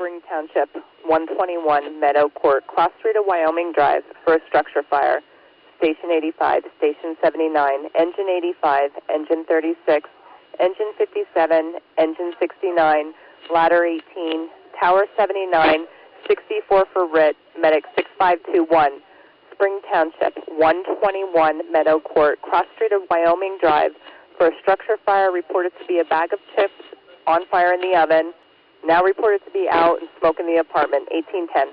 Spring Township, 121 Meadow Court, Cross Street of Wyoming Drive for a structure fire. Station 85, Station 79, Engine 85, Engine 36, Engine 57, Engine 69, Ladder 18, Tower 79, 64 for RIT, Medic 6521. Spring Township, 121 Meadow Court, Cross Street of Wyoming Drive for a structure fire reported to be a bag of chips on fire in the oven. Now reported to be out and smoke in the apartment, 1810.